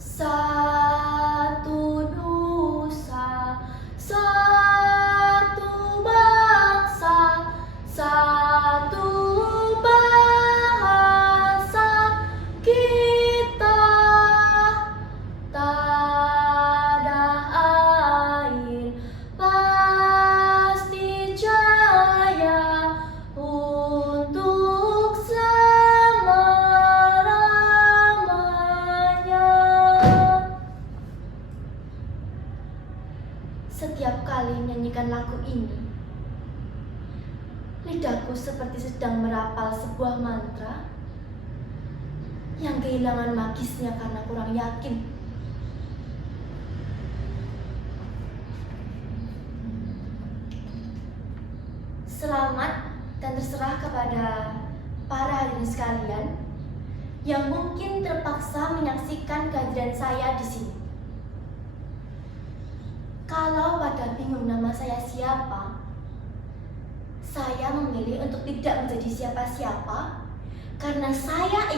Satu nusa, satu bangsa, satu bahasa kita. Tanah air pasti jaya untuk selama-lamanya. Setiap kali menyanyikan lagu ini, lidahku seperti sedang merapal sebuah mantra yang kehilangan magisnya karena kurang yakin. Selamat dan terserah kepada para hadirin sekalian yang mungkin terpaksa menyaksikan kehadiran saya di sini. Kalau pada bingung nama saya siapa, saya memilih untuk tidak menjadi siapa-siapa karena saya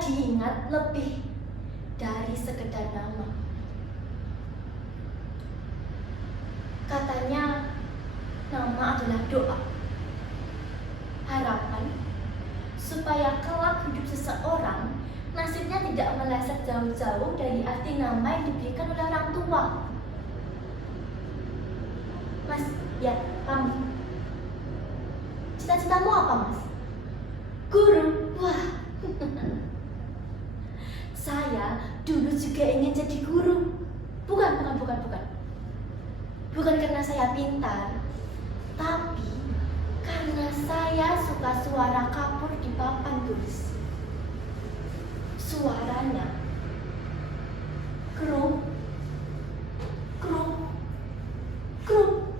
diingat lebih dari sekedar nama. Katanya nama adalah doa, harapan supaya kelak hidup seseorang nasibnya tidak meleset jauh-jauh dari arti nama yang diberikan oleh orang tua. Mas, ya, kamu. Cita-citamu apa, Mas? Guru. Wah. Saya dulu juga ingin jadi guru. Bukan. Bukan karena saya pintar, tapi karena saya suka suara kapur di papan tulis. Suaranya kruk, kruk, kruk,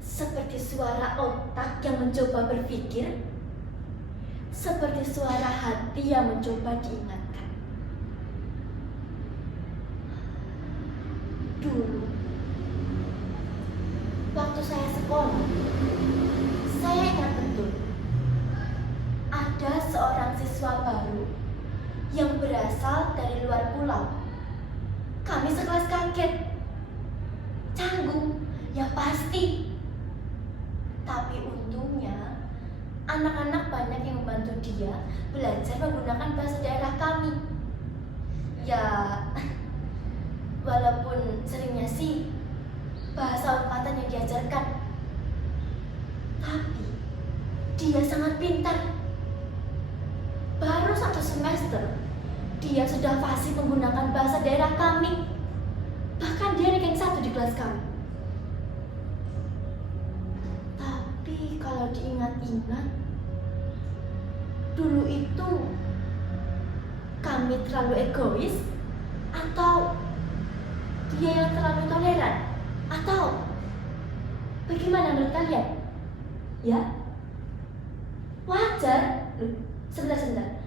seperti suara otak yang mencoba berpikir, seperti suara hati yang mencoba diingatkan. Dulu, waktu saya sekolah, saya ingat betul ada seorang siswa baru yang berasal dari luar pulau. Kami sekelas kaget, canggung, ya pasti. Tapi untungnya anak-anak banyak yang membantu dia belajar menggunakan bahasa daerah kami. Ya, walaupun seringnya sih bahasa umpatan yang diajarkan, tapi dia sangat pintar. Baru 1 semester, dia sudah fasih menggunakan bahasa daerah kami. Bahkan dia ranking 1 di kelas kami. Tapi kalau diingat-ingat, dulu itu kami terlalu egois, atau dia yang terlalu toleran, atau bagaimana menurut kalian? Ya, wajar. Sebentar.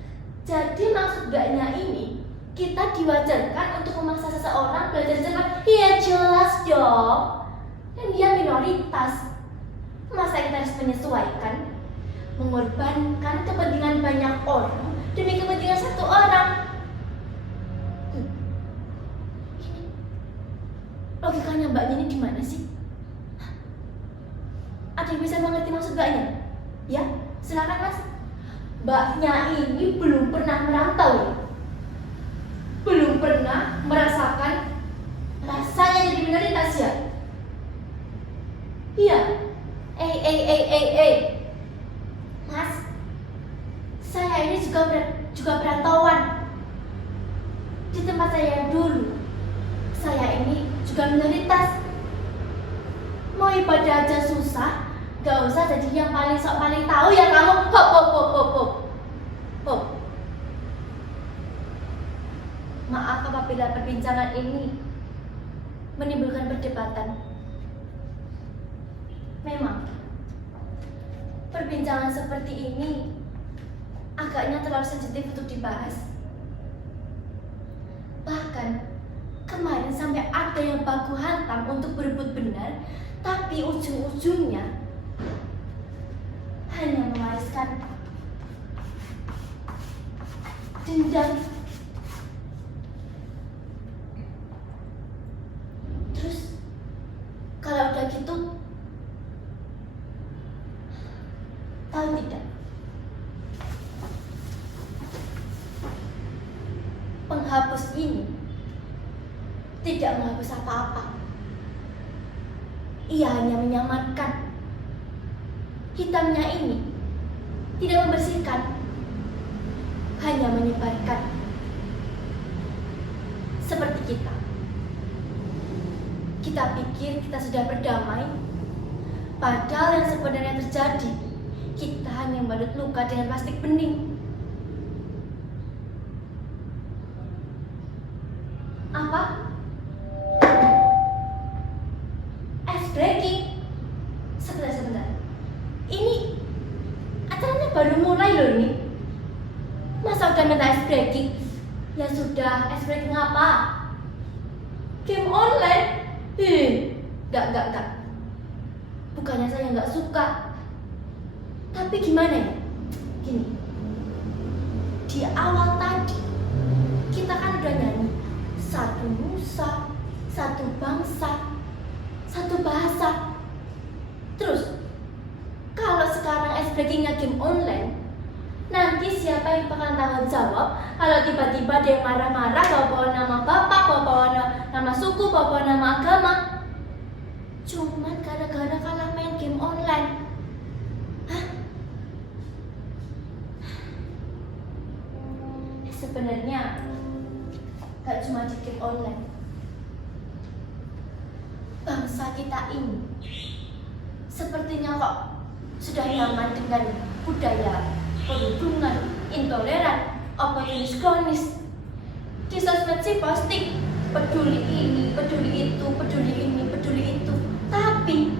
Jadi maksud mbaknya ini, kita diwajarkan untuk memaksa seseorang belajar cepat? Iya jelas dong. Dan dia minoritas. Masa kita harus menyesuaikan, mengorbankan kepentingan banyak orang demi kepentingan 1 orang? Ini logikanya mbaknya ini di mana sih? Ada yang bisa mengerti maksud mbaknya? Ya, silakan Mas. Mbaknya ini belum pernah merantau ya? Belum pernah merasakan rasanya jadi minoritas ya? Iya. Mas, saya ini juga perantauan. Di tempat saya dulu, saya ini juga minoritas. Mau ibadah aja susah, gak usah jadi yang paling tahu ya kamu. Hop. Maaf apabila perbincangan ini menimbulkan perdebatan. Memang perbincangan seperti ini agaknya terlalu sensitif untuk dibahas. Bahkan kemarin sampai ada yang baku hantam untuk berebut benar, tapi ujung-ujungnya hanya mewariskan dendam. Terus kalau udah gitu, tahu tidak, penghapus ini tidak menghapus apa-apa. Ia hanya menyamarkan. Hitamnya ini tidak membersihkan, hanya menyebarkan. Seperti kita. Kita pikir kita sudah berdamai, padahal yang sebenarnya terjadi, kita hanya membalut luka dengan plastik bening. Apa? Ice breaking? Sebentar. Ini acaranya baru mulai loh ini. Masa udah minta ice breaking? Ya sudah, ice breaking apa? Game online? Enggak. Bukannya saya nggak suka. Tapi gimana ya? Gini. Di awal tadi, kita kan udah nyanyi satu nusa, satu bangsa, satu bahasa. Terus, kalau sekarang ice breakingnya game online, nanti siapa yang bakal tanggung jawab kalau tiba-tiba ada yang marah-marah bawa nama bapak, bawa nama suku, bawa nama agama, cuman gara-gara kalah main game online? Hah? Sebenarnya gak cuma di game online. Bangsa kita ini sepertinya kok sudah nyaman dengan budaya perhubungan intoleran, oportunis kronis. Di sosmed sih posting peduli ini, peduli itu, peduli ini, peduli itu. Tapi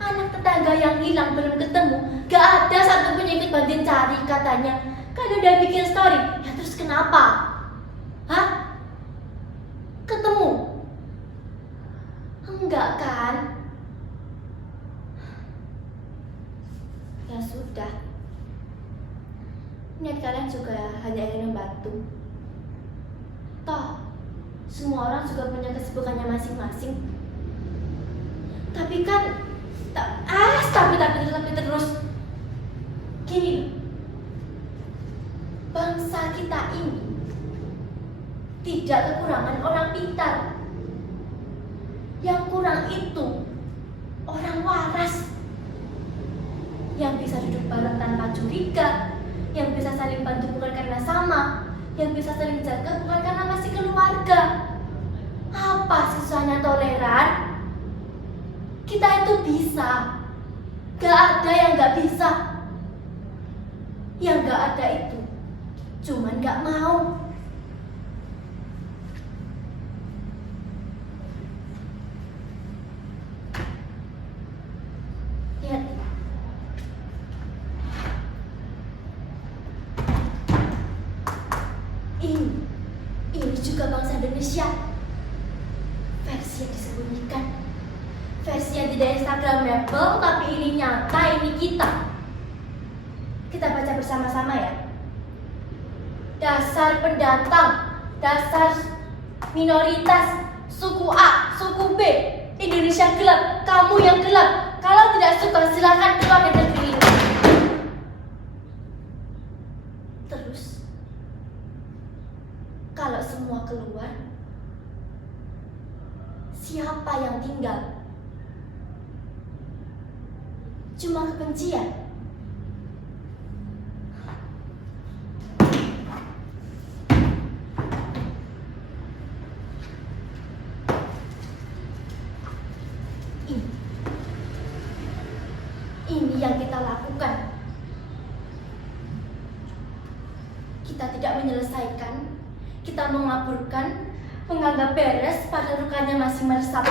anak tetangga yang hilang belum ketemu, gak ada satupun yang ikut bantuin cari katanya. Kalau udah bikin story, ya terus kenapa? Hah? Ketemu? Enggak kan? Ya sudah. Niat kalian juga hanya ingin membantu. Toh, semua orang juga punya kesibukannya masing-masing. Tapi kan, tapi terus. Gini, bangsa kita ini tidak kekurangan orang pintar. Yang kurang itu orang waras, yang bisa duduk bareng tanpa curiga, yang bisa saling bantu bukan karena sama, yang bisa saling jaga bukan karena masih keluarga. Apa susahnya toleran? Kita itu bisa. Gak ada yang gak bisa. Yang gak ada itu cuman gak mau. Lihat, ini juga bangsa Indonesia. Versi yang disembunyikan, versi yang tidak instagramable, tapi ini nyata, ini kita. Kita baca bersama-sama ya. Dasar pendatang, dasar minoritas, suku A, suku B, Indonesia gelap, kamu yang gelap. Kalau tidak suka silakan keluar dari negeri ini. Terus, kalau semua keluar, siapa yang tinggal? Cuma kebencian. Ini yang kita lakukan. Kita tidak menyelesaikan, kita mengaburkan, menganggap beres pada lukanya masih meresap.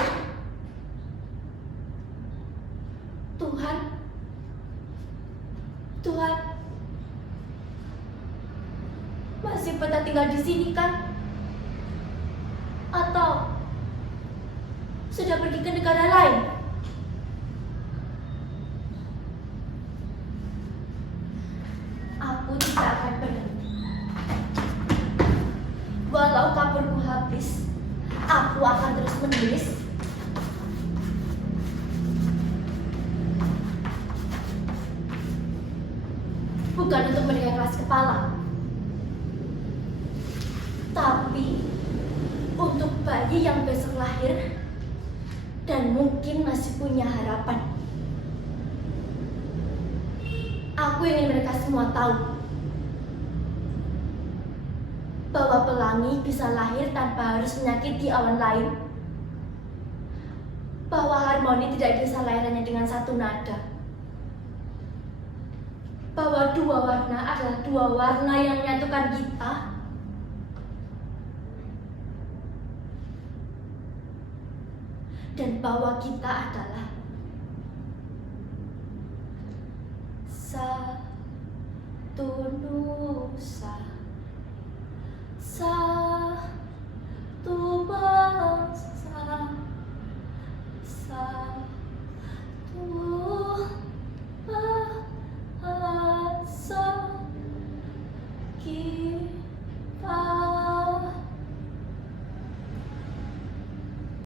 Tuhan, masih betah tinggal di sini kan? Atau sudah pergi ke negara lain? Aku tidak akan berhenti menulis, bukan untuk mereka keras kepala, tapi untuk bayi yang besok lahir dan mungkin masih punya harapan. Aku ingin mereka semua tahu bahwa pelangi bisa lahir tanpa harus menyakiti awan lain, bahwa harmoni tidak bisa lahir hanya dengan satu nada, bahwa dua warna adalah dua warna yang menyatukan kita, dan bahwa kita adalah satu nusa, satu bangsa, satu bahasa kita.